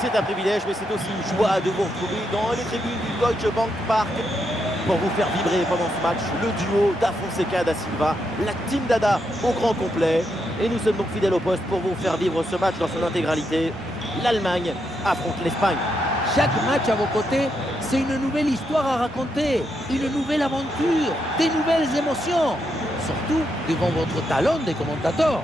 C'est un privilège, mais c'est aussi une joie de vous retrouver dans les tribunes du Deutsche Bank Park pour vous faire vibrer pendant ce match le duo da Fonseca da Silva, la team Dada au grand complet. Et nous sommes donc fidèles au poste pour vous faire vivre ce match dans son intégralité. L'Allemagne affronte l'Espagne. Chaque match à vos côtés, c'est une nouvelle histoire à raconter, une nouvelle aventure, des nouvelles émotions. Surtout devant votre talent des commentateurs.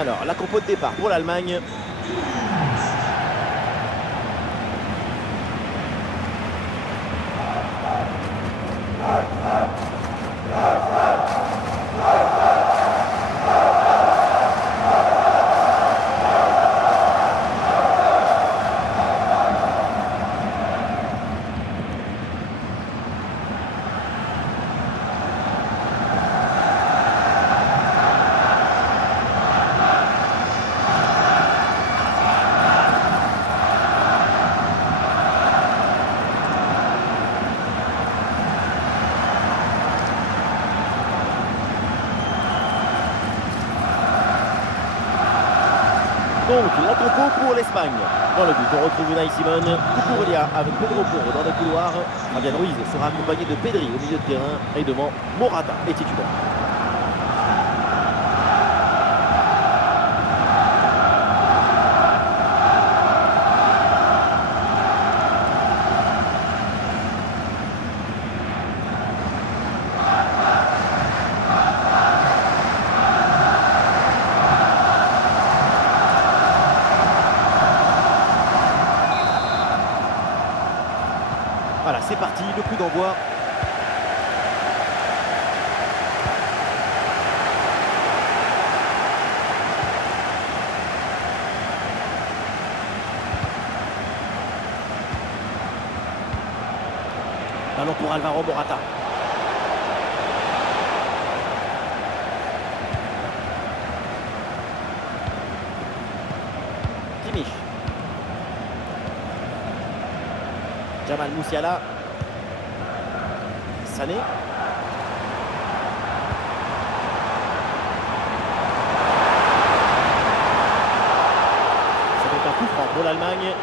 Alors, la compo de départ pour l'Allemagne. Donc la compo pour l'Espagne. Dans le but, on retrouve Unai Simon, Cucurella avec Pedro Porro dans les couloirs. Fabian Ruiz sera accompagné de Pedri au milieu de terrain et devant Morata est titulaire. Voilà, c'est parti, le coup d'envoi. Ballon pour Alvaro Morata. Kimmich. Jamal Musiala. Sané. C'est donc un coup franc pour l'Allemagne.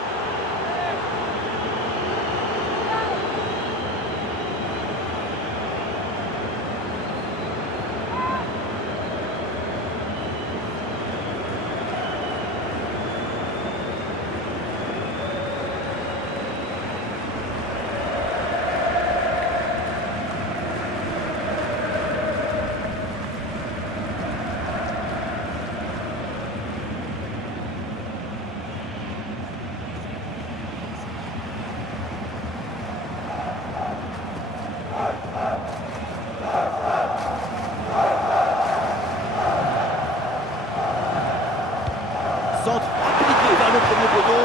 Centre appliqué vers le premier poteau.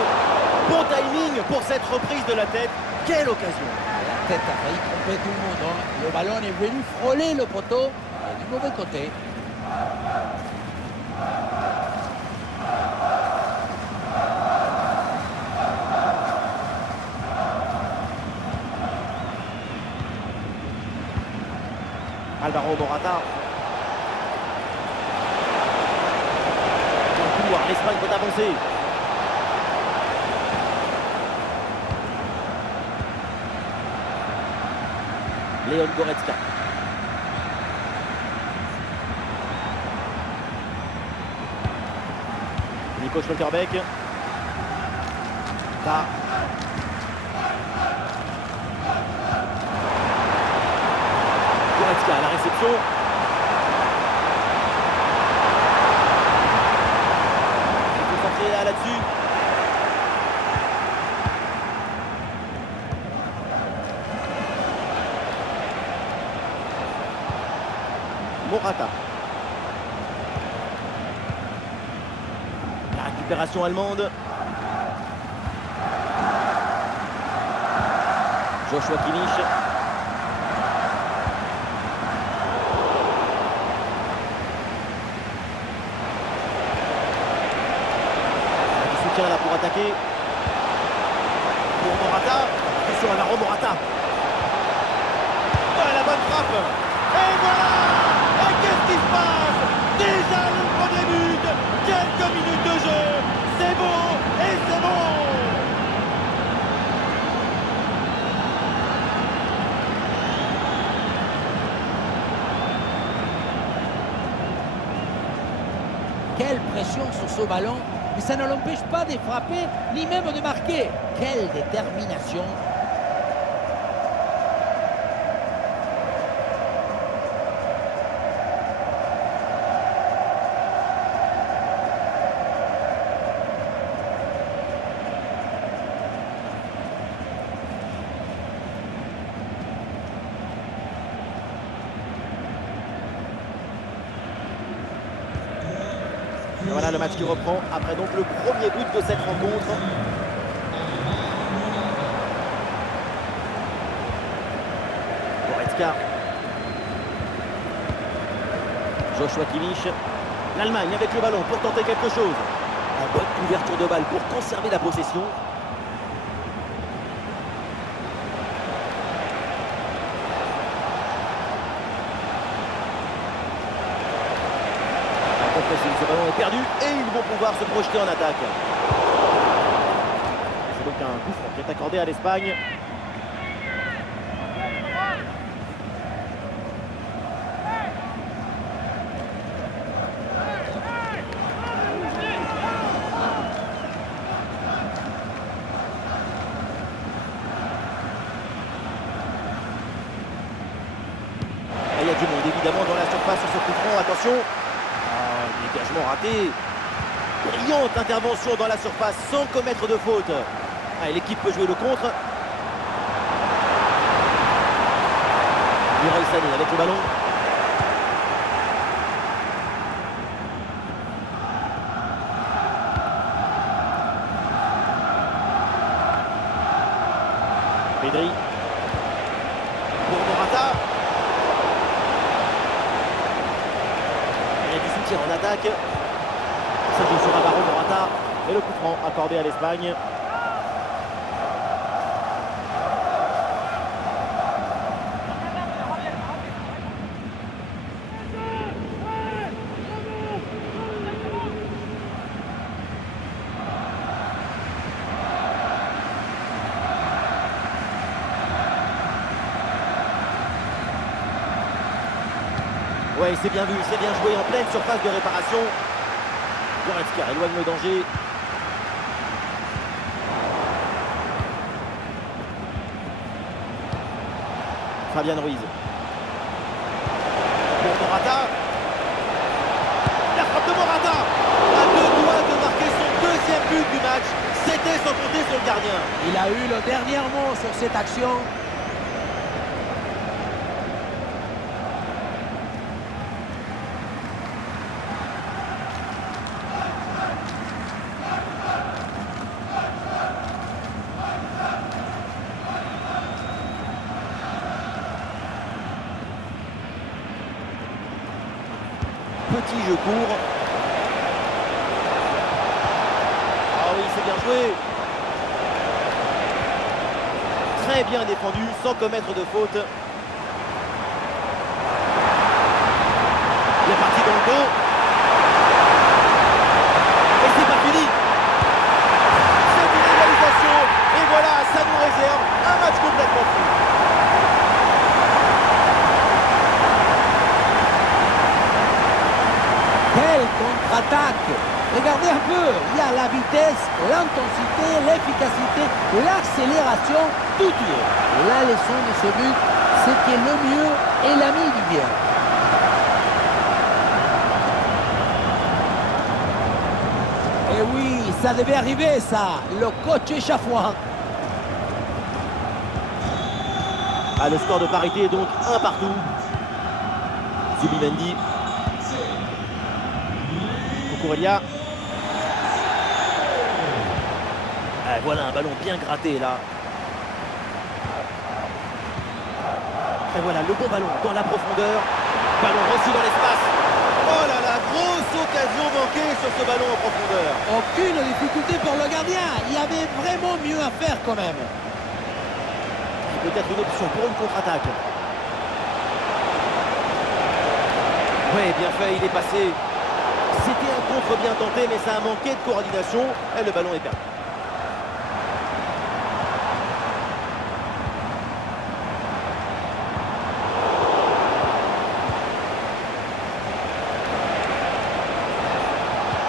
Bon timing pour cette reprise de la tête. Quelle occasion! La tête a failli tromper tout le monde. Le ballon est venu frôler le poteau et du mauvais côté. Alvaro Morata. Dans le couloir, l'Espagne peut avancer. Leon Goretzka. Nico Schlotterbeck. Ta. Goretzka à la réception. Il faut centrer là-dessus. Morata. La récupération allemande. Joshua Kimmich. Du soutien là pour attaquer. Pour Morata. Attention à Alvaro Morata. Oh, la bonne frappe. Et voilà. Et qu'est-ce qui se passe? Déjà le premier but. Quelques minutes de jeu. C'est beau et c'est bon. Quelle pression sur ce ballon, mais ça ne l'empêche pas de frapper, ni même de marquer. Quelle détermination! Et voilà le match qui reprend après donc le premier but de cette rencontre. Goretzka. Joshua Kimmich. L'Allemagne avec le ballon pour tenter quelque chose. En bonne couverture de balle pour conserver la possession. Ce ballon est perdu et ils vont pouvoir se projeter en attaque. C'est donc un coup franc qui est accordé à l'Espagne. Il y a du monde évidemment dans la surface sur ce coup franc. Attention. Dégagement raté. Brillante intervention dans la surface sans commettre de faute. L'équipe peut jouer le contre. Leroy Sané avec le ballon. Pedri. Pour Morata. En attaque, ça joue sur Alvaro Morata et le coup franc accordé à l'Espagne. Ouais, c'est bien vu, c'est bien joué en pleine surface de réparation. Goretzka éloigne le danger. Fabian Ruiz. Pour Morata. La frappe de Morata. À deux doigts de marquer son deuxième but du match. C'était sans compter sur le gardien. Il a eu le dernier mot sur cette action. Petit jeu court. Ah oui, c'est bien joué. Très bien défendu, sans commettre de faute. Il est parti dans le dos. Et c'est pas fini. C'est une égalisation. Et voilà, ça nous réserve un match complètement fou. Quelle contre-attaque! Regardez un peu, il y a la vitesse, l'intensité, l'efficacité, l'accélération, tout y est. La leçon de ce but, c'est que le mieux est l'ami du bien. Et oui, ça devait arriver ça, le coach échafouin. Le score de parité est donc 1 partout. Zubimendi. Cucurella. Ah, voilà un ballon bien gratté là. Et voilà le bon ballon dans la profondeur. Ballon reçu dans l'espace. Oh là là, grosse occasion manquée sur ce ballon en profondeur. Aucune difficulté pour le gardien. Il y avait vraiment mieux à faire quand même. Peut-être une option pour une contre-attaque. Oui, bien fait, il est passé. C'était un contre bien tenté, mais ça a manqué de coordination et le ballon est perdu.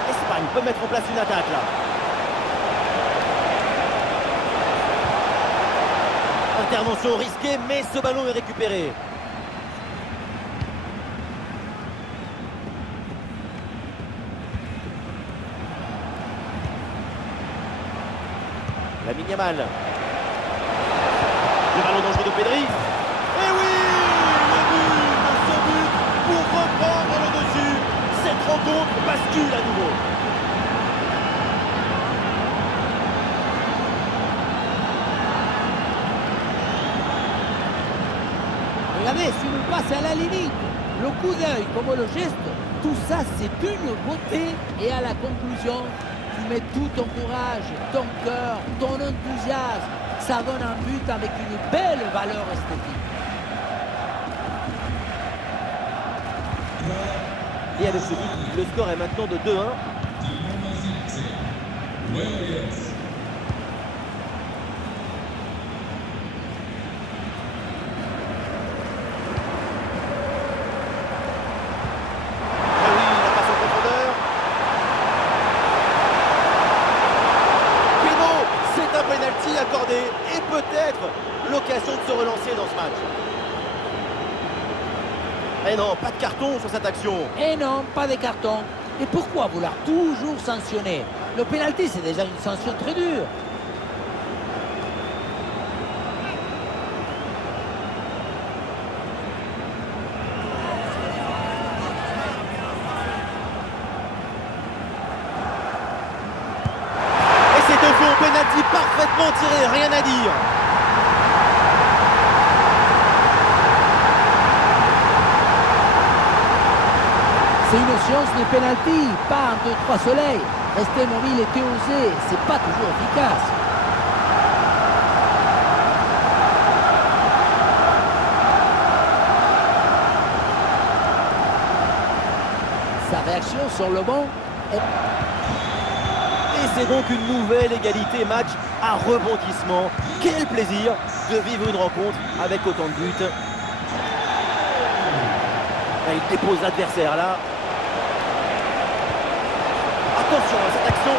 Espagne peut mettre en place une attaque là. Intervention risquée, mais ce ballon est récupéré. Lamine Yamal. Le ballon dangereux de Pedri. Et oui, le but de ce but pour reprendre le dessus. Cette rencontre bascule à nouveau. Regardez, sur une passe à la limite, le coup d'œil comme le geste, tout ça c'est une beauté. Et à la conclusion, tu mets tout ton courage, ton cœur, ton enthousiasme. Ça donne un but avec une belle valeur esthétique. Et avec ce but, le score est maintenant de 2-1. Accordé et peut-être l'occasion de se relancer dans ce match. Et non, pas de carton sur cette action. Et non, pas de carton. Et pourquoi vouloir toujours sanctionner? Le pénalty, c'est déjà une sanction très dure. Penalty parfaitement tiré, rien à dire. C'est une science de penalty, pas un 2-3 soleils. Rester mobile et osé, c'est pas toujours efficace. Sa réaction sur le banc est... Et c'est donc une nouvelle égalité, match à rebondissement. Quel plaisir de vivre une rencontre avec autant de buts. Et il dépose l'adversaire là. Attention à cette action.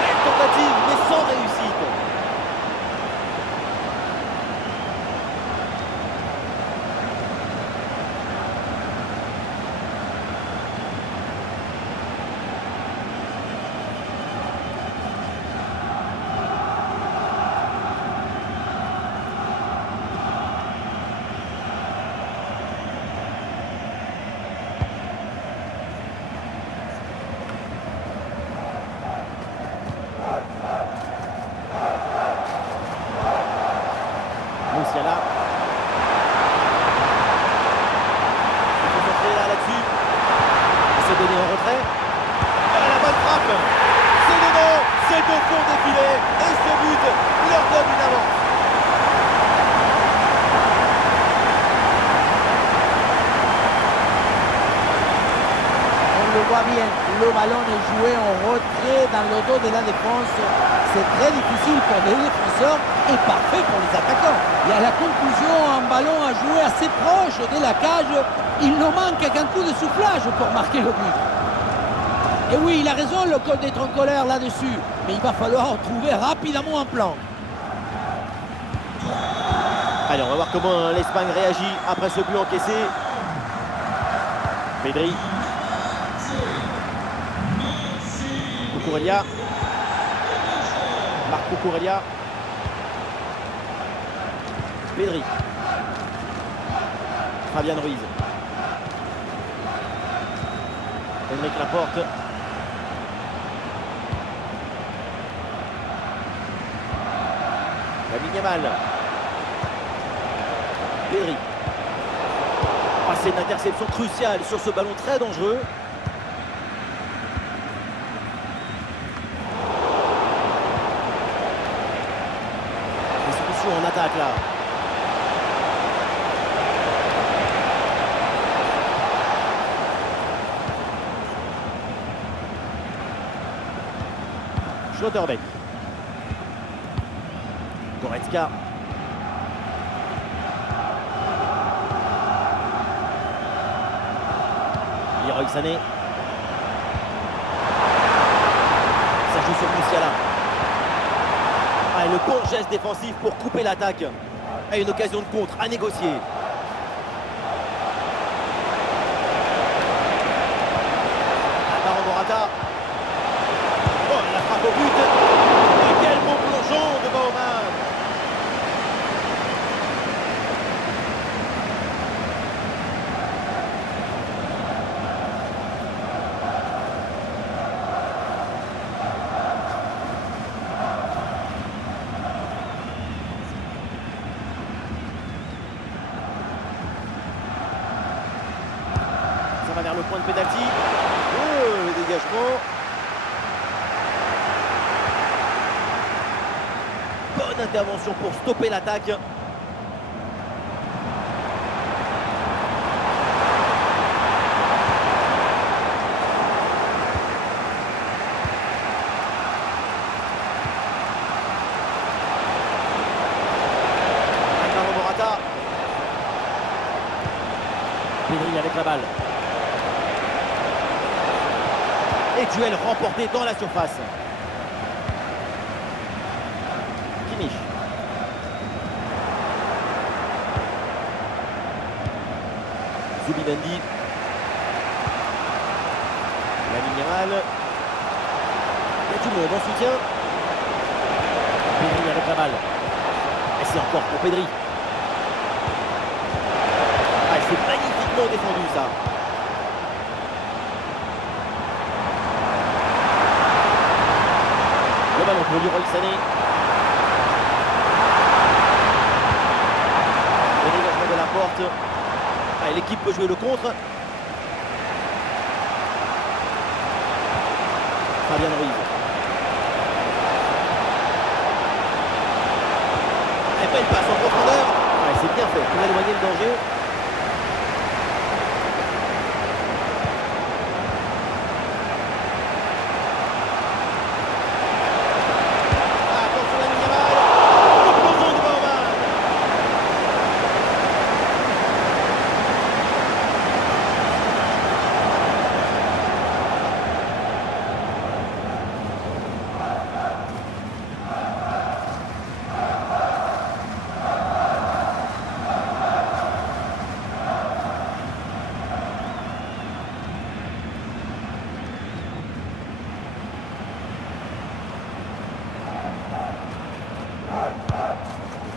Belle tentative, mais sans réussite. Musiala. Il faut concentrer là-dessus. Il s'est donné en retrait. Et la bonne frappe. C'est dedans. C'est au fond des filets. Et ce but leur donne une avance. On le voit bien, le ballon est joué en retrait dans le dos de la défense. C'est très difficile pour les défenseurs et parfait pour les attaquants. Et à la conclusion, un ballon à jouer assez proche de la cage. Il ne manque qu'un coup de soufflage pour marquer le but. Et oui, il a raison, le coach d'être en colère là-dessus. Mais il va falloir trouver rapidement un plan. Allez, on va voir comment l'Espagne réagit après ce but encaissé. Pedri. Cucurella. Marc Cucurella. Pedri. Fabian Ruiz. Aymeric Laporte. Lamine Yamal. Pedri. Ah, c'est une interception cruciale sur ce ballon très dangereux. Discussion en attaque là. Schlotterbeck. Goretzka. Leroy Sané. Ça joue sur Musiala. Ah, et le bon geste défensif pour couper l'attaque. Et une occasion de contre à négocier. Alvaro Morata. Oh, la frappe au but. Et quel bon plongeon de Baumann. Ça va vers le point de pénalty. Oh, le dégagement. Bonne intervention pour stopper l'attaque. Alvaro Morata. Pedri avec la balle. Et duel remporté dans la surface. Kimmich. Zubimendi. Lamine Yamal. Il y a du monde en soutien. Pedri avec la balle. Et c'est encore pour Pedri. Ah, c'est magnifiquement défendu ça. Le ballon pour Leroy Sané. Le dégagement de Laporte. Ah, l'équipe peut jouer le contre. Fabian Ruiz. Et belle passe en profondeur. Ah, c'est bien fait pour éloigner le danger.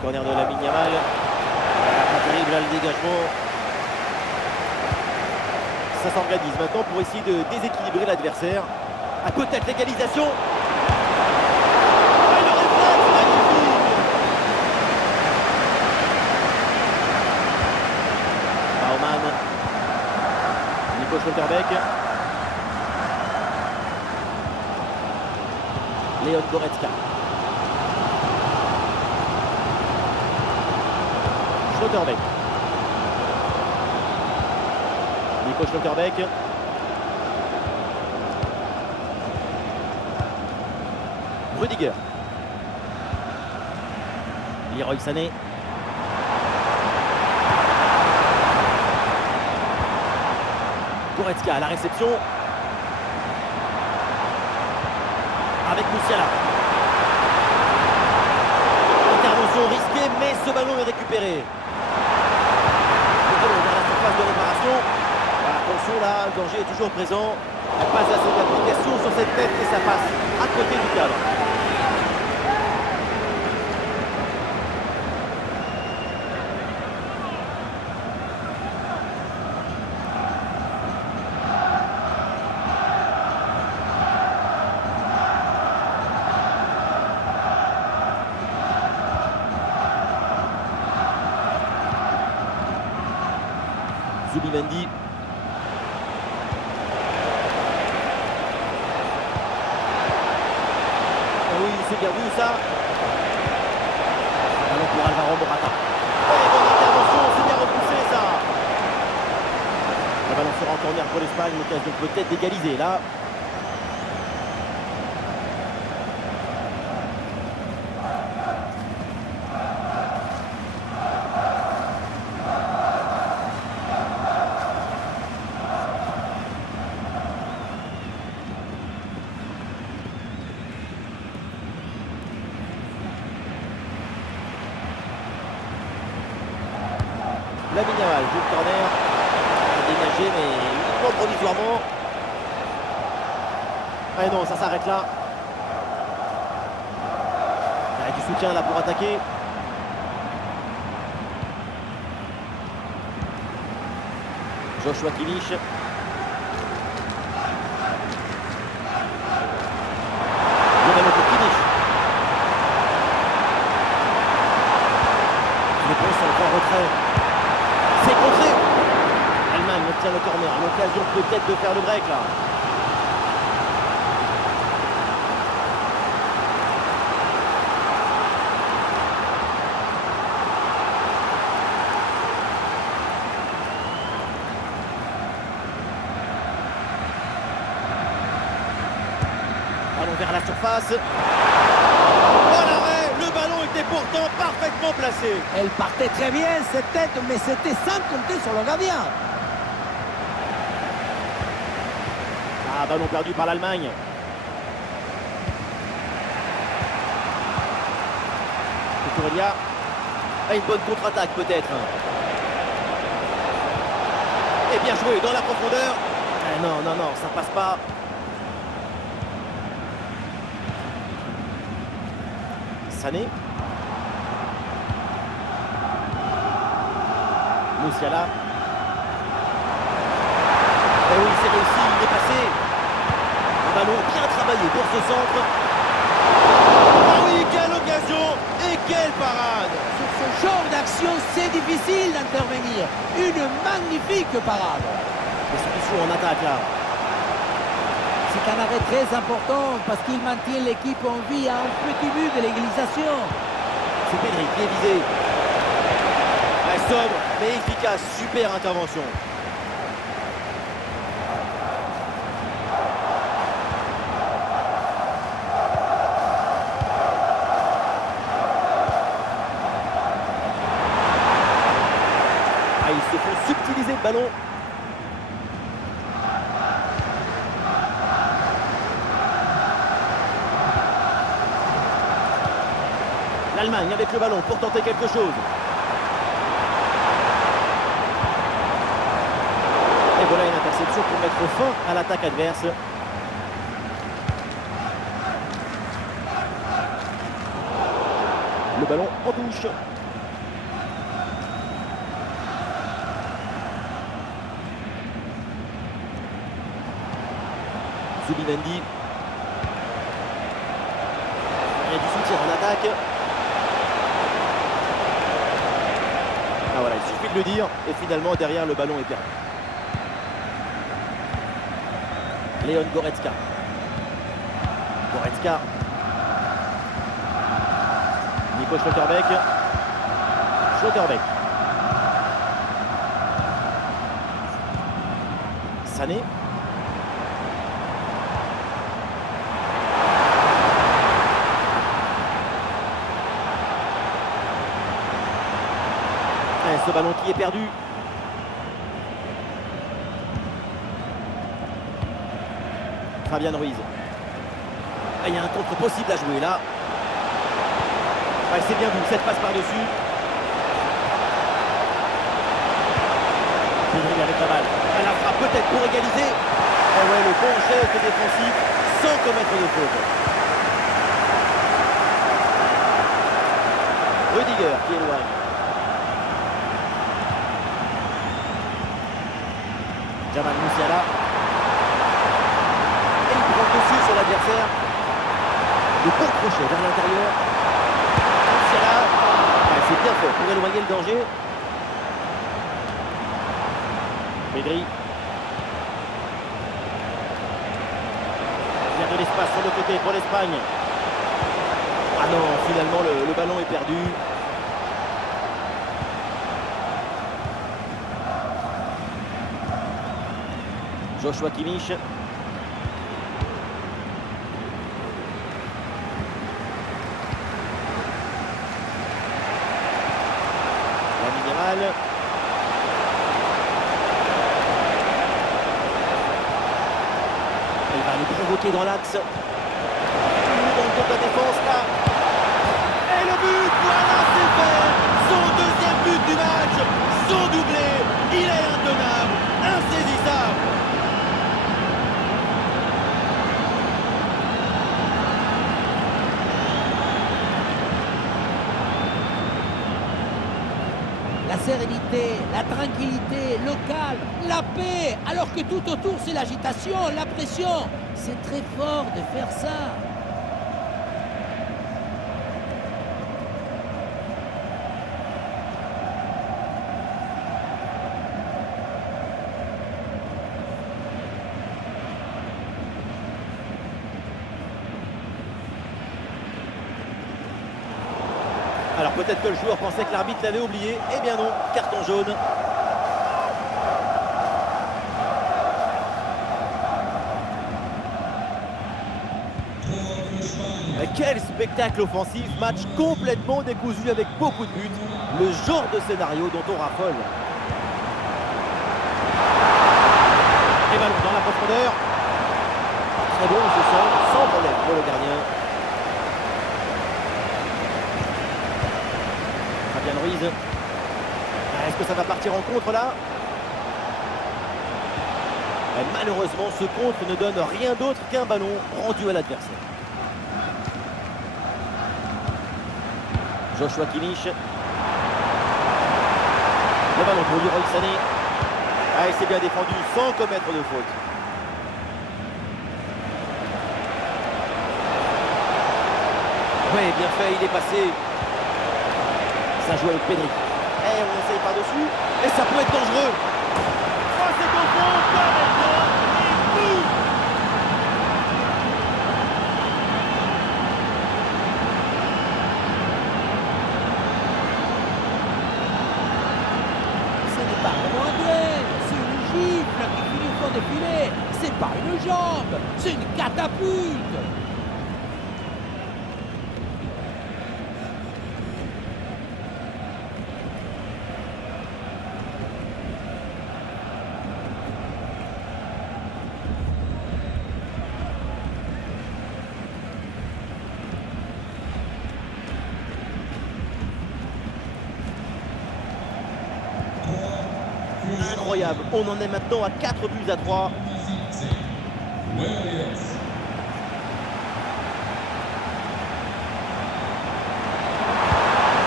Corner de Lamine Yamal. Pas terrible là le dégagement. Ça s'organise maintenant pour essayer de déséquilibrer l'adversaire. À peut-être l'égalisation. Ah, le réflexe, magnifique. Baumann. Nico Schlotterbeck. Leon Goretzka. Schlotterbeck. Nico Schlotterbeck. Rudiger. Leroy Sané. Goretzka à la réception. Avec Musiala. Intervention risquée, mais ce ballon est récupéré. Dans la surface de réparation. Attention là, le danger est toujours présent. Il passe assez d'application sur cette tête et ça passe à côté du cadre. Zubimendi. Oui, c'est bien vu ça. Ballon pour Alvaro Morata. Et bonne intervention, c'est bien repoussé ça. Le ballon sera en corner pour l'Espagne, l'occasion peut-être d'égaliser là. Lamine Yamal joue le corner, dégagé mais uniquement provisoirement. Ah non, ça s'arrête là. Il y a du soutien là pour attaquer. Joshua Kimmich. Le ballon pour Kimmich. Le ballon sur le point retrait. C'est contré. L'Allemagne obtient le corner. L'occasion peut-être de faire le break là. Ballon vers la surface. Oh l'arrêt. Le ballon était pourtant parfaitement placé. Elle partait très bien, cette tête, mais c'était sans compter sur le gardien. Ah, ballon perdu par l'Allemagne. Cucurella. Ah, une bonne contre-attaque peut-être. Et bien joué dans la profondeur. Ah, non, non, non, ça passe pas. Sané. Musiala. Et oui, c'est réussi, il est passé. Un ballon bien travaillé pour ce centre. Ah oui, quelle occasion et quelle parade. Sur ce genre d'action, c'est difficile d'intervenir. Une magnifique parade. Les solutions en attaque là. C'est un arrêt très important parce qu'il maintient l'équipe en vie à un petit but de l'égalisation. C'est Pedri qui est visé. Ouais, sobre mais efficace, super intervention. Ah, ils se font subtiliser le ballon. L'Allemagne avec le ballon pour tenter quelque chose. Et voilà une interception pour mettre fin à l'attaque adverse. Le ballon en touche. Zubimendi. Il y a du soutien en attaque. Ah voilà, il suffit de le dire. Et finalement, derrière, le ballon est perdu. Leon Goretzka. Goretzka. Nico Schlotterbeck. Schlotterbeck. Sané. Ce ballon qui est perdu. Fabian Ruiz. Ah, il y a un contre possible à jouer là. Ah, c'est bien vu, cette passe par-dessus. Pedri avec la balle. Elle la frappe peut-être pour égaliser. Et ouais, le bon geste défensif sans commettre de faute. Rudiger qui éloigne. Jamal Musiala. Et il prend dessus sur l'adversaire. Le bon crochet vers l'intérieur. Musiala. Ah, c'est bien fait pour éloigner le danger. Pedri. Il y a de l'espace sur le côté pour l'Espagne. Ah non, finalement le ballon est perdu. Joshua Kimmich. Lamine Yamal. Il va le provoquer dans l'axe. Dans le la défense là. Et le but, voilà, c'est fait. Son deuxième but du match. Son doublé. Il est indonnable, insaisissable. La sérénité, la tranquillité, le calme, la paix, alors que tout autour c'est l'agitation, la pression. C'est très fort de faire ça. Alors peut-être que le joueur pensait que l'arbitre l'avait oublié. Eh bien non, carton jaune. Quel spectacle offensif, match complètement décousu avec beaucoup de buts. Le genre de scénario dont on raffole. Et ballon dans la profondeur. Très bon, ce sent, sans problème pour le gardien. Fabian Ruiz. Est-ce que ça va partir en contre là? Malheureusement, ce contre ne donne rien d'autre qu'un ballon rendu à l'adversaire. Joshua Kimmich. Le ballon pour Leroy Sané. Ah, il s'est bien défendu sans commettre de faute. Oui, bien fait, il est passé. Ça joue avec Pedri. Et on essaye par-dessus. Et ça peut être dangereux. Oh, c'est au fond, carrément. Et boum. Ce n'est pas vraiment un duel, c'est une gifle qui finit au fond des filets. C'est pas une jambe, c'est une catapulte. Incroyable, on en est maintenant à 4 buts à 3.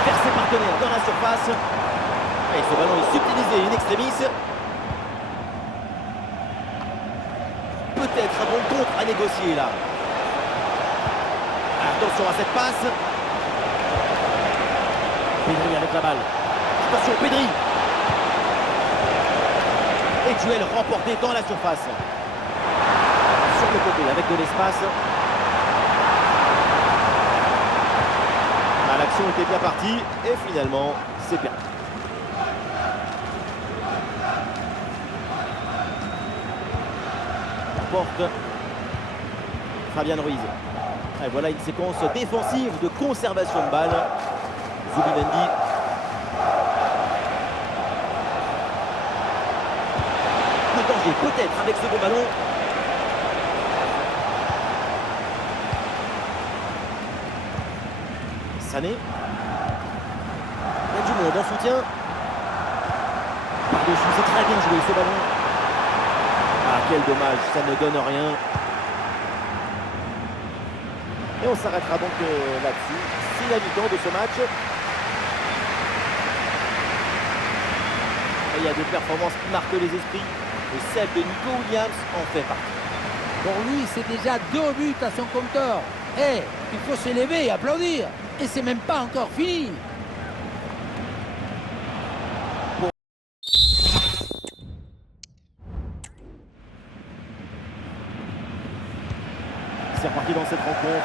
Vers ses partenaires dans la surface. Et ce ballon est subtilisé in extremis. Peut-être un bon contre à négocier là. Attention à cette passe. Pedri avec la balle. Attention, Pedri. Et duel remporté dans la surface. Sur le côté avec de l'espace. Ah, l'action était bien partie et finalement c'est perdu. La porte. Fabian Ruiz. Et voilà une séquence défensive de conservation de balle. Zubimendi. Danger peut-être avec ce bon ballon. Sané. Il y a du monde en soutien. Par-dessus, c'est très bien joué ce ballon. Ah, quel dommage, ça ne donne rien. Et on s'arrêtera donc là-dessus. C'est la mi-temps de ce match. Et il y a des performances qui marquent les esprits. Et celle de Nico Williams en fait partie. Pour lui, c'est déjà 2 buts à son compteur. Eh, il faut se lever et applaudir. Et c'est même pas encore fini.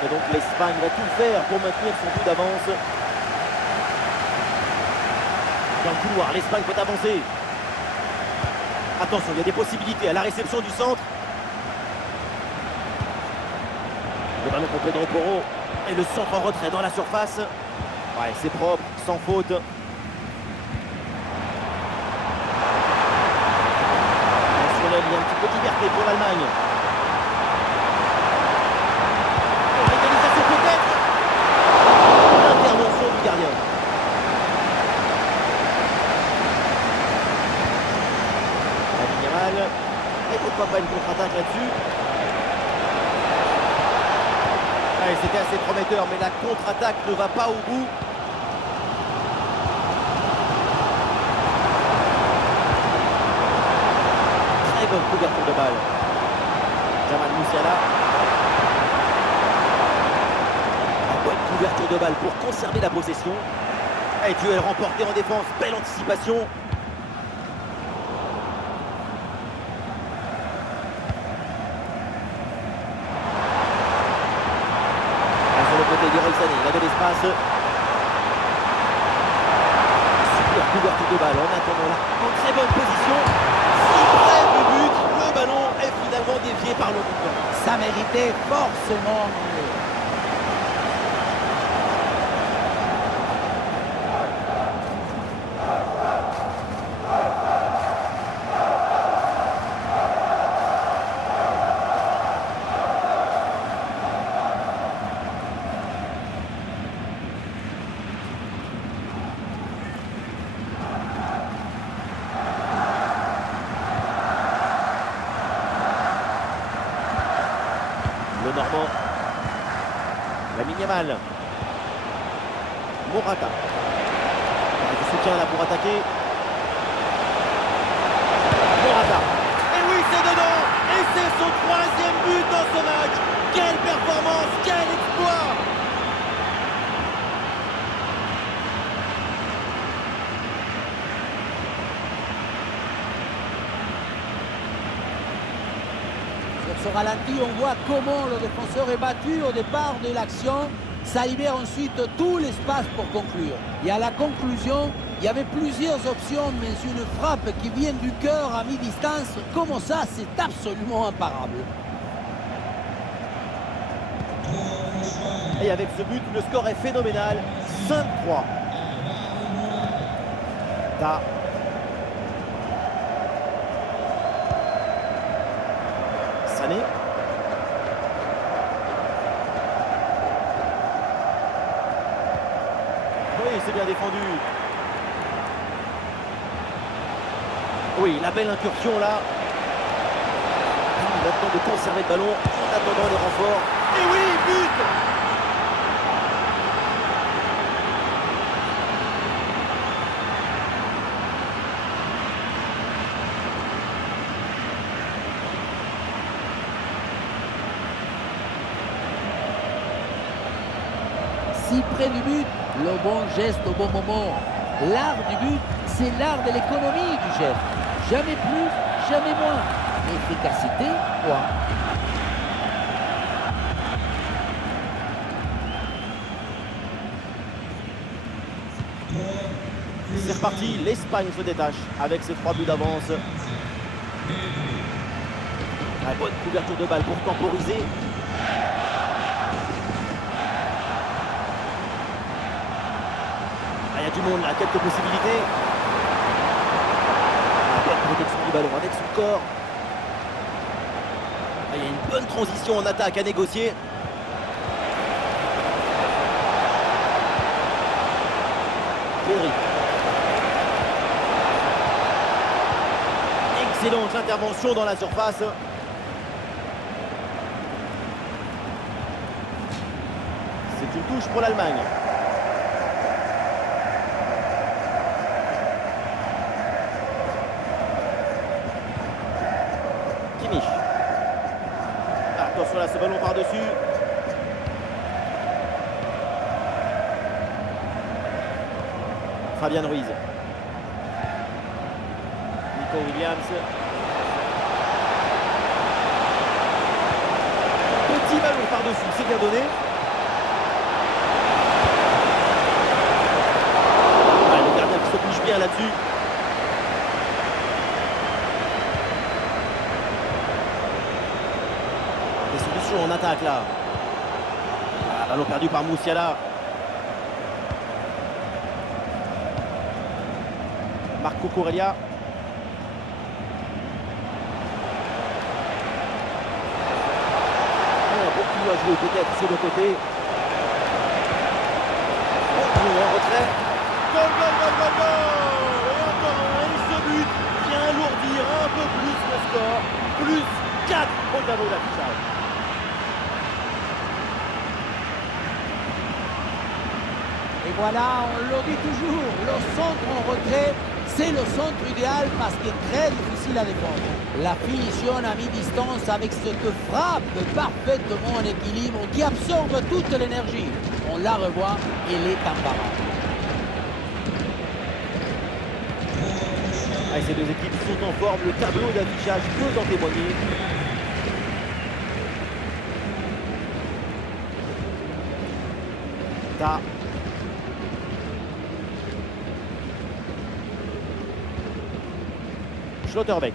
Et donc l'Espagne va tout faire pour maintenir son but d'avance. Dans le couloir, l'Espagne peut avancer. Attention, il y a des possibilités à la réception du centre. Le ballon pour Pedro Porro. Et le centre en retrait dans la surface. Ouais, c'est propre, sans faute. Il y a un petit peu de liberté pour l'Allemagne. L'égalisation peut-être. L'intervention du gardien. Lamine Yamal. Et pourquoi pas une contre-attaque là-dessus. Ouais, c'était assez prometteur, mais la contre-attaque ne va pas au bout. Bonne couverture de balle. Jamal Musiala. Une bonne couverture de balle pour conserver la possession. Et duel remporté en défense. Belle anticipation. Sur le côté d'Leroy Sané, il a de l'espace. Super couverture de balle en attendant là. En très bonne position. Près du but, le ballon est finalement dévié par le bouton. Ça méritait forcément. Le Normand. Lamine Yamal. Morata. Du soutien là pour attaquer. Morata. Et oui, c'est dedans. Et c'est son 3e but dans ce match. Quelle performance, quel exploit. Sur ce ralenti, on voit comment le défenseur est battu au départ de l'action. Ça libère ensuite tout l'espace pour conclure. Et à la conclusion, il y avait plusieurs options, mais une frappe qui vient du cœur à mi-distance, comme ça, c'est absolument imparable. Et avec ce but, le score est phénoménal. 5-3. Sané. Oui, c'est bien défendu. Oui, la belle incursion là. Maintenant de conserver le ballon en attendant les renforts. Et oui, but. Si près du but, le bon geste au bon moment. L'art du but, c'est l'art de l'économie du geste. Jamais plus, jamais moins. Efficacité, point. C'est reparti, l'Espagne se détache avec ses 3 buts d'avance. La bonne couverture de balle pour temporiser. Il y a du monde là, quelques possibilités. La bonne protection du ballon avec son corps. Il y a une bonne transition en attaque à négocier. Pedri. Excellente intervention dans la surface. C'est une touche pour l'Allemagne. Kimmich. Attention là, ce ballon par-dessus. Fabian Ruiz. Nico Williams. Petit ballon par-dessus, c'est bien donné. là-dessus. Des solutions en attaque là. Ballon perdu par Musiala. Marco Corellia. Beaucoup à jouer peut-être sur le côté. En retrait. Goal, goal, goal, goal, goal. Et encore un. Et ce but vient alourdir un peu plus le score. Plus 4 au tableau d'affichage. Et voilà, on le dit toujours, le centre en retrait, c'est le centre idéal parce qu'il est très difficile à défendre. La finition à mi-distance avec cette frappe parfaitement en équilibre qui absorbe toute l'énergie. On la revoit, elle est imparable. Ces deux équipes sont en forme, le tableau d'affichage peut en témoigner. Schlotterbeck.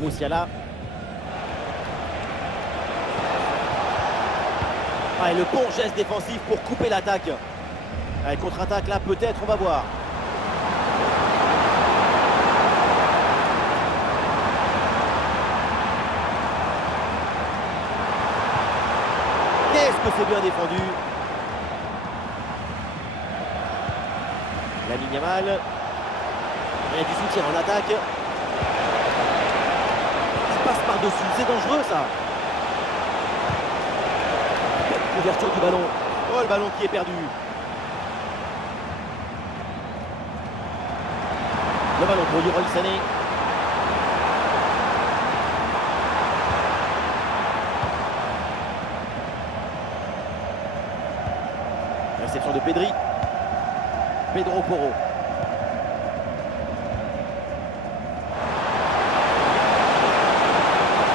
Musiala. Et le bon geste défensif pour couper l'attaque. Contre-attaque là peut-être, on va voir. Qu'est-ce que c'est bien défendu. Lamine Yamal. Il y a du soutien en attaque. Il passe par-dessus, c'est dangereux ça. Ouverture du ballon. Oh, le ballon qui est perdu. Le ballon pour Leroy Sané. Réception de Pedri. Pedro Porro.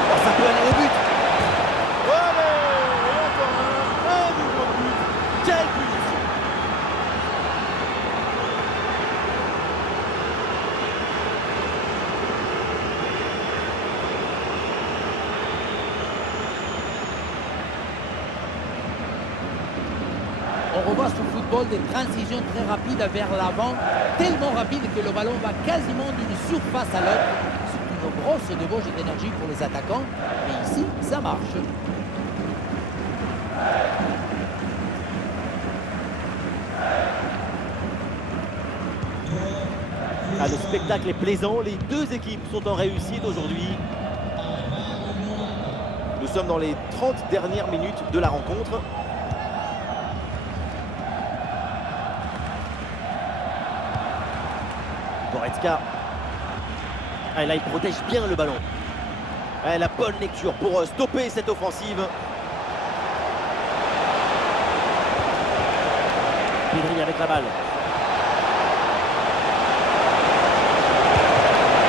Oh, ça peut aller au but. On revoit ce football des transitions très rapides vers l'avant, tellement rapide que le ballon va quasiment d'une surface à l'autre. C'est une grosse débauche d'énergie pour les attaquants, mais ici, ça marche. Le spectacle est plaisant, les deux équipes sont en réussite aujourd'hui. Nous sommes dans les 30 dernières minutes de la rencontre. Goretzka. Là, il protège bien le ballon. La bonne lecture pour stopper cette offensive. Pedri avec la balle.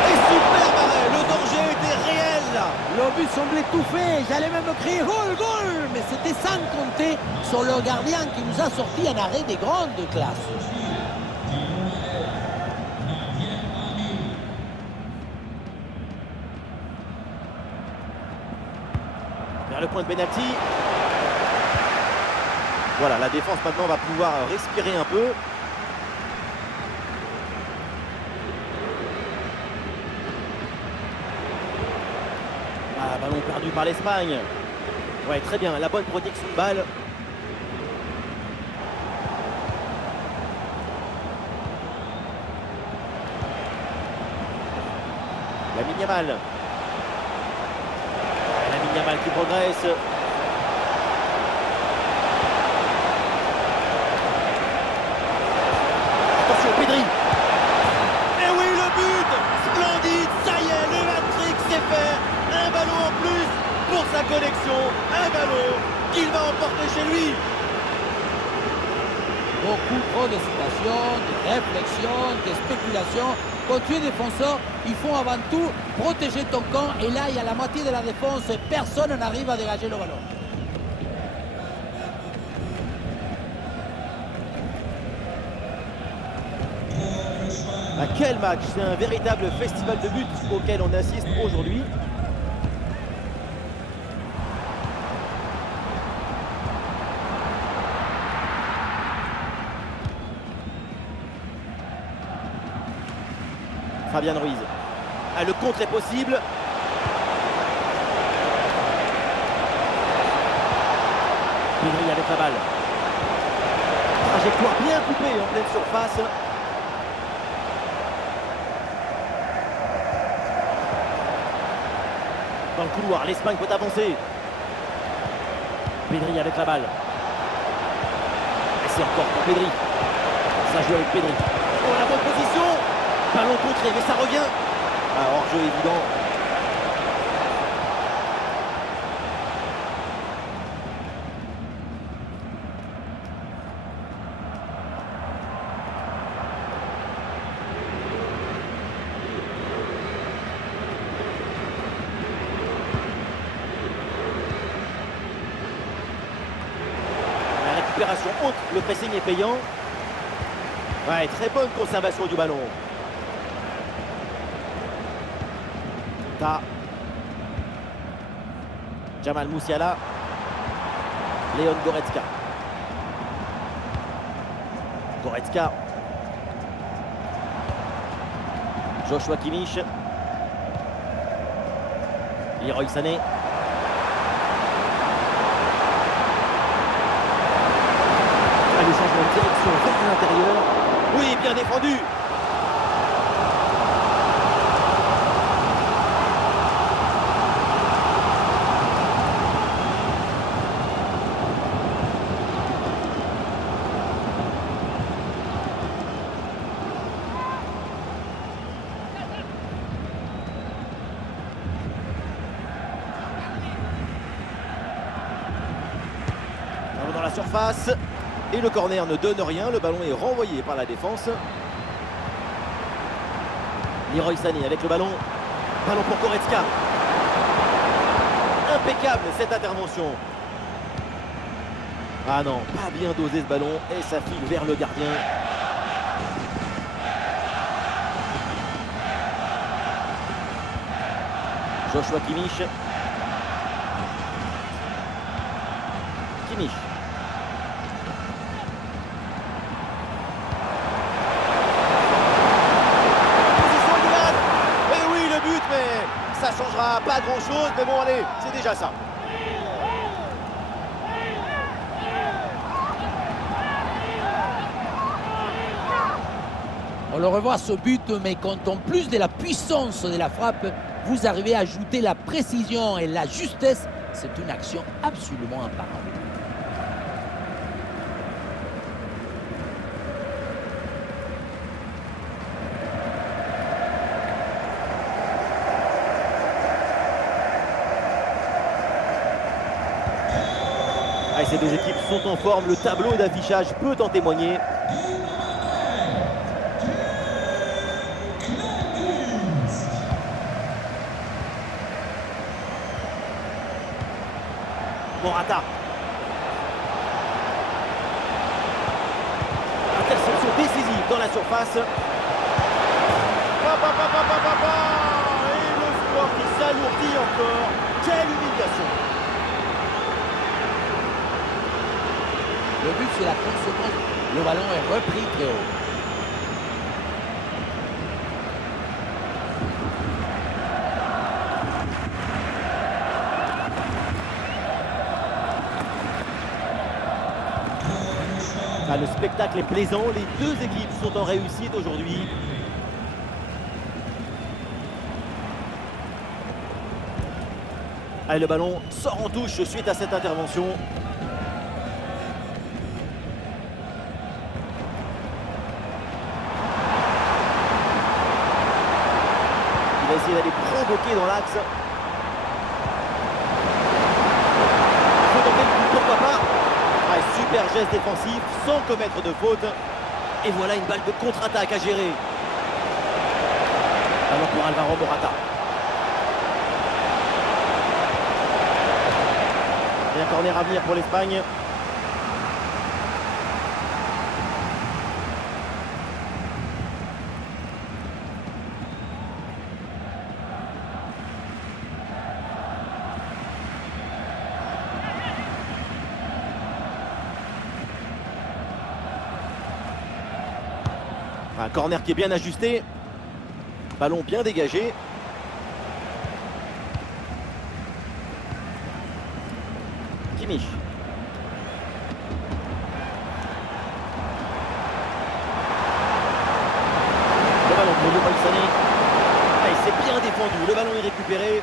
Et super arrêt, le danger était réel là. Le but semblait tout fait, j'allais même crier goal, goal, mais c'était sans compter sur le gardien qui nous a sorti un arrêt des grandes classes. Vers le point de pénalty. Voilà, la défense maintenant va pouvoir respirer un peu. Ballon perdu par l'Espagne. Ouais, très bien, la bonne protection de balle. Lamine Yamal. Lamine Yamal qui progresse. Attention, Pedri. Et oui, le but. Splendide, ça y est, le hat-trick c'est fait. Un ballon en plus pour sa collection. Un ballon qu'il va emporter chez lui. Beaucoup trop d'hésitation, de réflexion, de spéculation. Quand tu es défenseur, il faut avant tout protéger ton camp. Et là, il y a la moitié de la défense et personne n'arrive à dégager le ballon. À quel match! C'est un véritable festival de buts auquel on assiste aujourd'hui. Fabian Ruiz. Ah, le contre est possible. Pedri avec la balle. Trajectoire bien coupée en pleine surface. Dans le couloir, l'Espagne peut avancer. Pedri avec la balle. Et c'est encore pour Pedri. Ça joue avec Pedri. Oh, la bonne position. Ballon contré, mais ça revient. Ah, hors-jeu évident. La récupération haute, le pressing est payant. Ouais, très bonne conservation du ballon. Jamal Musiala, Leon Goretzka. Goretzka. Joshua Kimmich. Leroy Sané. Ah, le changement de direction vers l'intérieur. Oui, bien défendu. Dans la surface. Et le corner ne donne rien. Le ballon est renvoyé par la défense. Leroy Sané avec le ballon. Ballon pour Goretzka. Impeccable cette intervention. Ah non, pas bien dosé ce ballon. Et ça file vers le gardien. Joshua Kimmich. Kimmich. Ça changera pas grand chose, mais bon allez, c'est déjà ça. On le revoit ce but, mais quand en plus de la puissance de la frappe, vous arrivez à ajouter la précision et la justesse, c'est une action absolument imparable. Ah, ces deux équipes sont en forme, le tableau d'affichage peut en témoigner. Morata. Interception décisive dans la surface. Et le score qui s'alourdit encore. Quelle humiliation! Le but, c'est la conséquence. Le ballon est repris très haut. Ah, le spectacle est plaisant. Les deux équipes sont en réussite aujourd'hui. Allez, le ballon sort en touche suite à cette intervention. Il va essayer d'aller provoquer dans l'axe. Il faut tenter le coup, pourquoi pas. Ah, super geste défensif sans commettre de faute. Et voilà une balle de contre-attaque à gérer. Ballon pour Alvaro Morata. Et un corner à venir pour l'Espagne. Un corner qui est bien ajusté. Ballon bien dégagé. Kimmich. Le ballon pour Leroy Sané. Et c'est bien défendu. Le ballon est récupéré.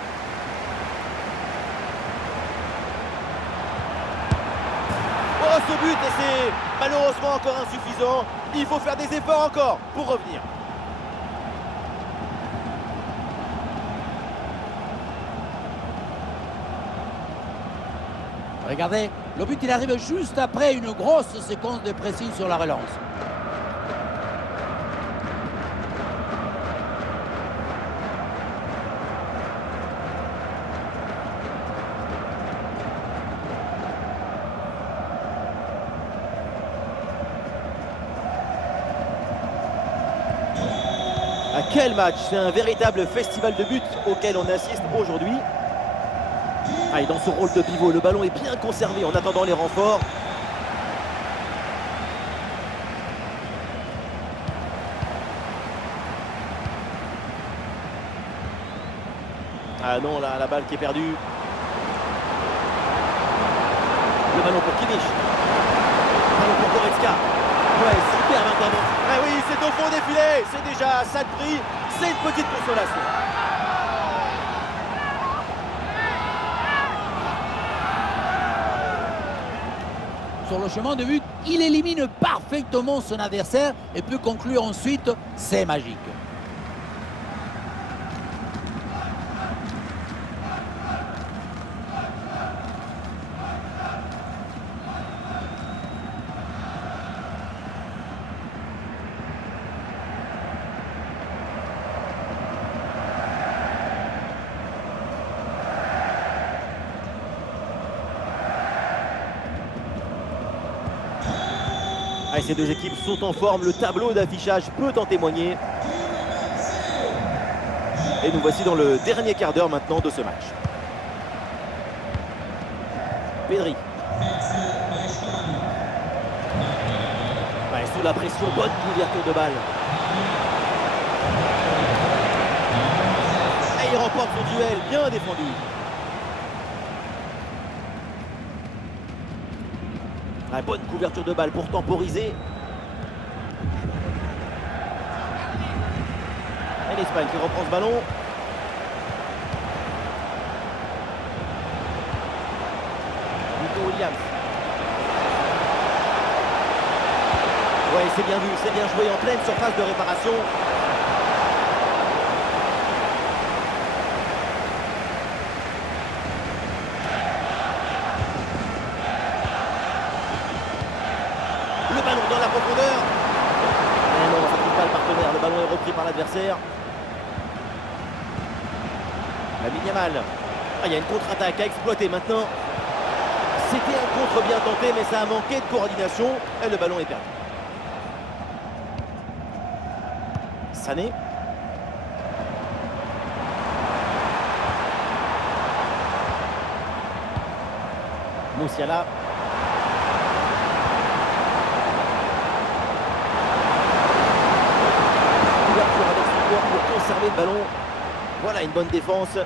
Oh, ce but, et c'est malheureusement encore insuffisant. Il faut faire des efforts encore pour revenir. Regardez, le but il arrive juste après une grosse séquence de pressing sur la relance. Quel match! C'est un véritable festival de buts auquel on assiste aujourd'hui. Ah, et dans ce rôle de pivot, le ballon est bien conservé en attendant les renforts. Ah non, là, la balle qui est perdue. Le ballon pour Kimmich. Le ballon pour Goretzka. Ouais, superbe intervention. Ah oui, c'est au fond des filets. C'est déjà ça de prix. C'est une petite consolation. Sur le chemin de but, il élimine parfaitement son adversaire et peut conclure ensuite, c'est magique. Ah, ces deux équipes sont en forme, le tableau d'affichage peut en témoigner. Et nous voici dans le dernier quart d'heure maintenant de ce match. Pedri. Ouais, sous la pression, bonne couverture de balle. Et il remporte son duel, bien défendu. Ah, bonne couverture de balle pour temporiser. Et l'Espagne qui reprend ce ballon. Nico Williams. Ouais, c'est bien vu, c'est bien joué en pleine surface de réparation. Le ballon dans la profondeur. Mais non, ça ne trouve pas le partenaire. Le ballon est repris par l'adversaire. Lamine Yamal. Ah, il y a une contre-attaque à exploiter maintenant. C'était un contre bien tenté, mais ça a manqué de coordination. Et le ballon est perdu. Sané. Musiala. Pour conserver le ballon. Voilà une bonne défense.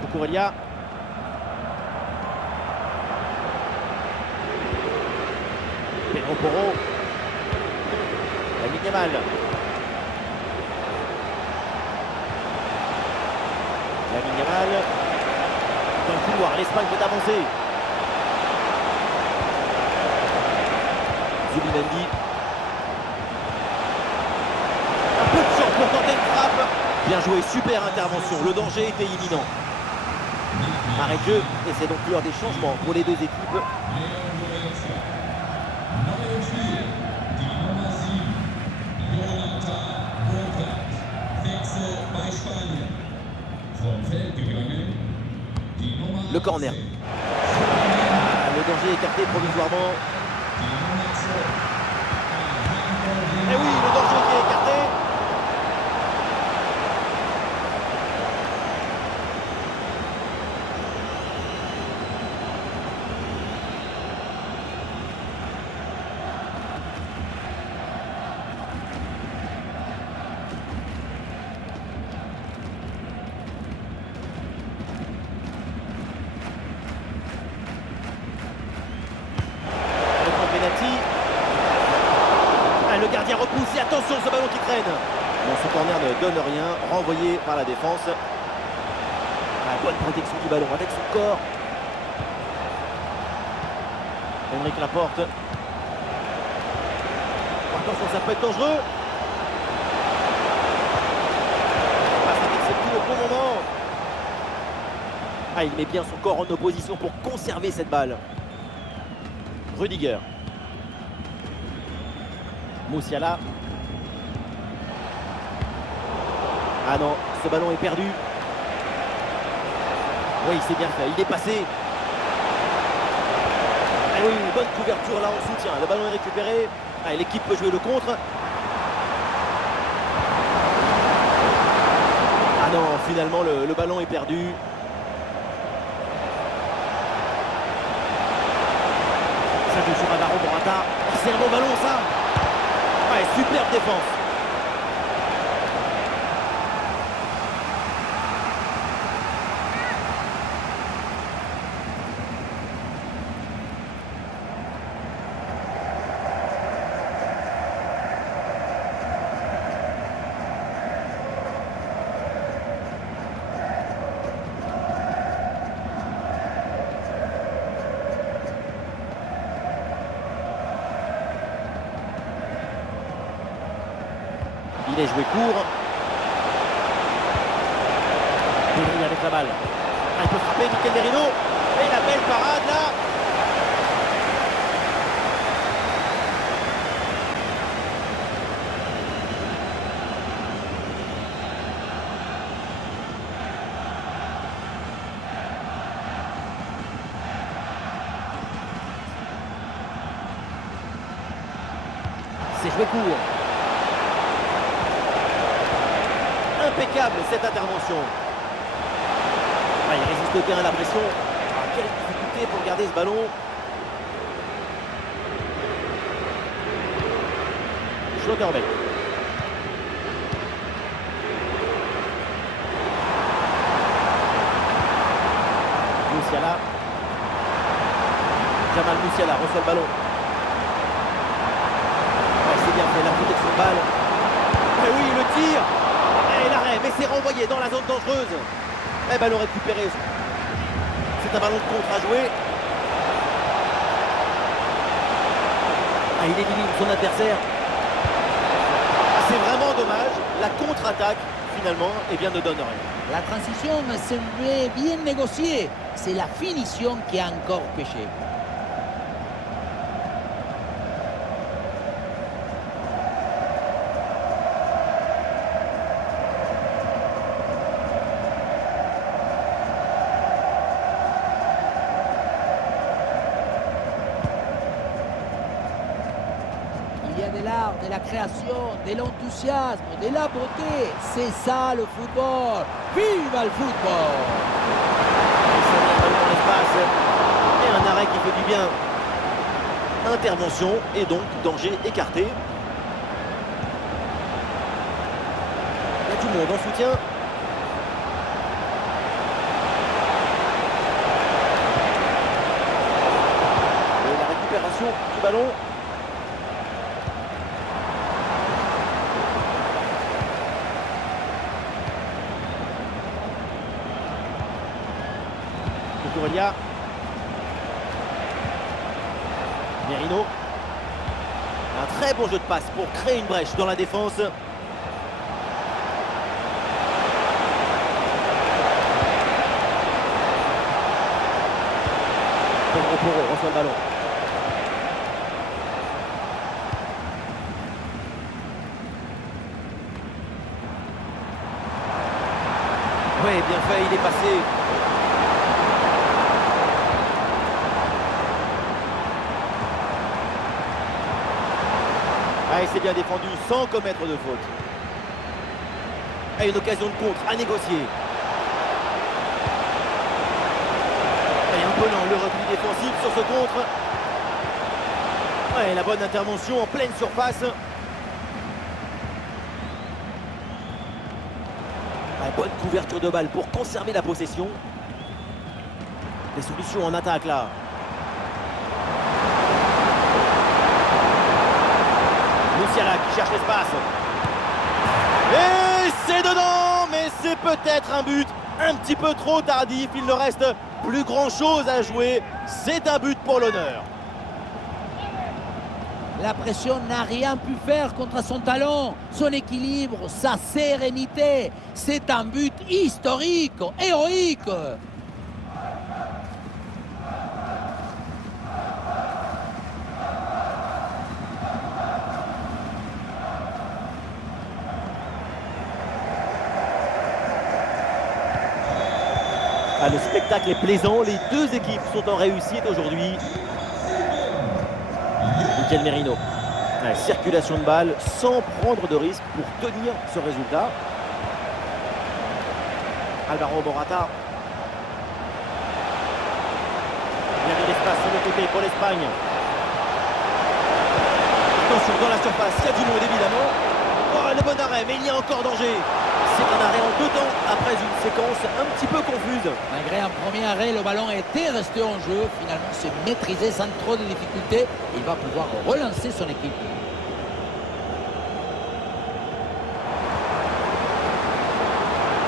Cucurella. Pedro Porro. Lamine Yamal. Lamine Yamal. Dans le couloir, l'Espagne peut avancer. Zubimendi. Un peu de chance pour tenter une frappe. Bien joué, super intervention. Le danger était imminent. Arrêt de jeu, et c'est donc l'heure des changements pour les deux équipes. Le corner. Le danger écarté provisoirement. Et oui, le danger qui est écarté. Le gardien repousse et attention ce ballon qui traîne. Bon, ce corner ne donne rien, renvoyé par la défense. Bonne protection du ballon avec son corps. Henrik Laporte. Attention, ça peut être dangereux. Passe intercepté au bon moment. Il met bien son corps en opposition pour conserver cette balle. Rudiger. Musiala. Ah non, ce ballon est perdu. Oui, c'est bien fait, il est passé. Ah oui, une bonne couverture là en soutien. Le ballon est récupéré. L'équipe peut jouer le contre. Ah non, finalement le ballon est perdu. Ça joue sur Alvaro Morata. C'est un bon ballon ça. Superbe défense. Il est joué court. Pedri avec la balle. Il peut frapper Mikel Merino. Et la belle parade là. C'est joué court. Impeccable cette intervention. Il résiste bien à la pression. Quelle difficulté pour garder ce ballon. Schlotterbeck. Musiala. Jamal Musiala reçoit le ballon. C'est bien fait, la protection de balle. Et oui, le tir. Et l'arrêt, mais c'est renvoyé dans la zone dangereuse. Ballon récupéré. C'est un ballon de contre à jouer. Il élimine son adversaire. C'est vraiment dommage. La contre-attaque, finalement, ne donne rien. La transition me semblait bien négociée. C'est la finition qui a encore péché. Il y a de l'art, de la création, de l'enthousiasme, de la beauté. C'est ça le football. Vive le football! Ça vient vraiment dans l'espace. Et un arrêt qui fait du bien. Intervention et donc danger écarté. Il y a du monde en soutien. Et la récupération du ballon. Cucurella. Merino. Un très bon jeu de passe pour créer une brèche dans la défense. Poro reçoit le ballon. Oui, bien fait, il est passé. Ah, il s'est bien défendu sans commettre de faute. Et une occasion de contre à négocier. Et un peu lent le repli défensif sur ce contre. Ouais, la bonne intervention en pleine surface. Ouais, bonne couverture de balle pour conserver la possession. Des solutions en attaque là. Musiala qui cherche l'espace. Et c'est dedans, mais c'est peut-être un but un petit peu trop tardif. Il ne reste plus grand chose à jouer. C'est un but pour l'honneur. La pression n'a rien pu faire contre son talent, son équilibre, sa sérénité. C'est un but historique, héroïque. Ah, le spectacle est plaisant. Les deux équipes sont en réussite aujourd'hui. Mikel Merino. Ouais, circulation de balle sans prendre de risque pour tenir ce résultat. Alvaro Morata. Il y a de l'espace sur le côté pour l'Espagne. Attention dans la surface, il y a du monde évidemment. Oh, le bon arrêt, mais il y a encore danger. C'est un arrêt en deux temps après une séquence un petit peu confuse. Malgré un premier arrêt, le ballon était resté en jeu. Finalement, c'est maîtrisé sans trop de difficultés. Il va pouvoir relancer son équipe.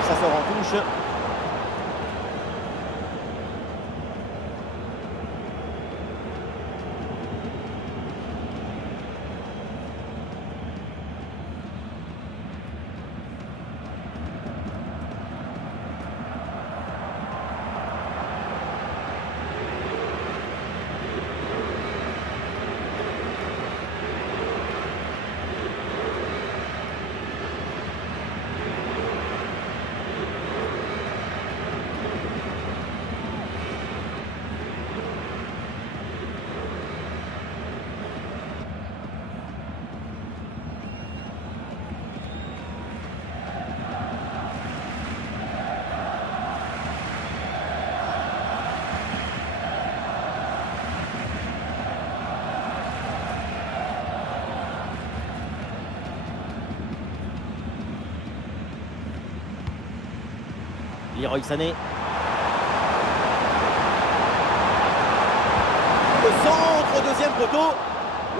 Ça sort en touche. Leroy Sané. Le centre, deuxième poteau.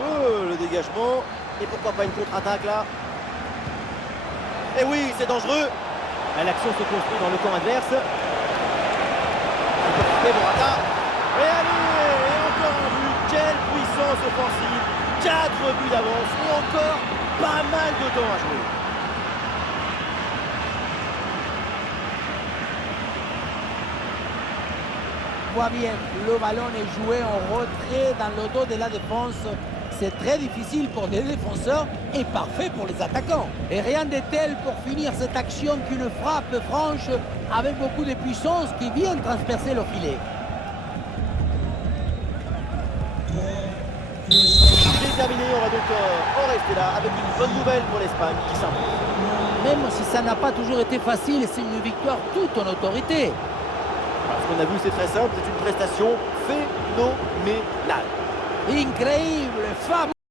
Oh, le dégagement. Et pourquoi pas une contre-attaque là? Et oui, c'est dangereux. L'action se construit dans le camp adverse. Et Morata. Et allez, et encore un but. Quelle puissance offensive. 4 buts d'avance. Et encore pas mal de temps à jouer. Voit bien, le ballon est joué en retrait dans le dos de la défense. C'est très difficile pour les défenseurs et parfait pour les attaquants. Et rien de tel pour finir cette action qu'une frappe franche avec beaucoup de puissance qui vient transpercer le filet. C'est terminé, on va donc en rester là avec une bonne nouvelle pour l'Espagne qui s'impose. Même si ça n'a pas toujours été facile, c'est une victoire toute en autorité. Ce qu'on a vu, c'est très simple, c'est une prestation phénoménale. Incroyable, fameux.